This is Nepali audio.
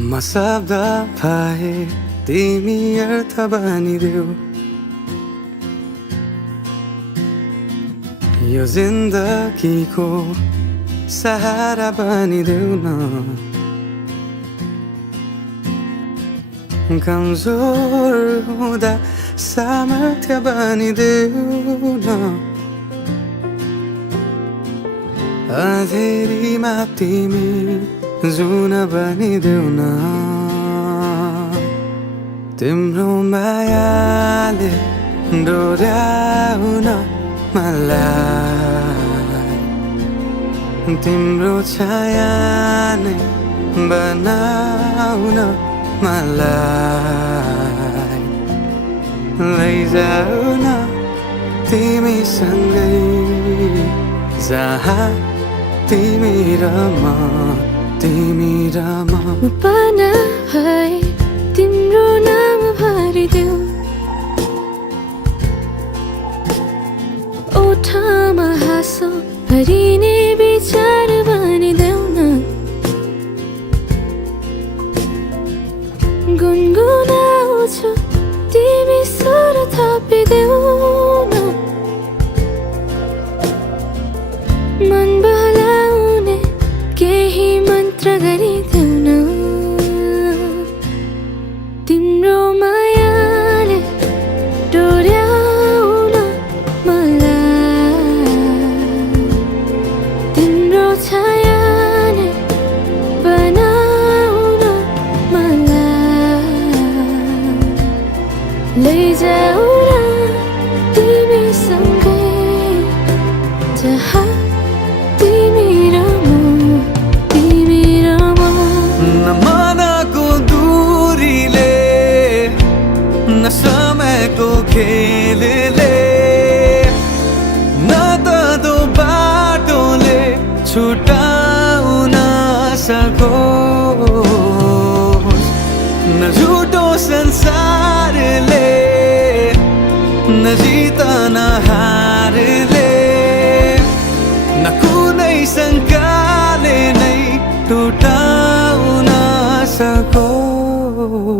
मसब्दा भए तिमी अर्थ बनिदेऊ यो जिन्दगीको सहारा बनिदेऊ न कमजोर हुँदा सामर्थ्य बनिदेऊ न अँधेरीमा तिमी जुन बनिदेऊ न तिम्रो मायाले डोर्याउन मलाई तिम्रो छाया नै बनाउन मलाई लैजाऊ न तिमीसँगै जहाँ तिमी र म पाना भए तिम्रो नाम भरिदेऊ ओठमा हाँसो भरिने विचार बनिदेऊ न गुनगुनाउँछु तिमी स्वर थपिदेऊ न मन बहलाउने केही मन्त्र गरिदेऊ न तिम्रो मायाले डोर्याउन मलाई तिम्रो छाया नै बनाउन मलाई लैजाऊ न तिमीसँगै जहाँ तिमी र म मनको दूरीले न समयको खेलले न त दो बाटोले छुटाउन सकोस् न झुटो संसारले न जित न हारले न कुनै शङ्काले नै टुटाउन सकोस्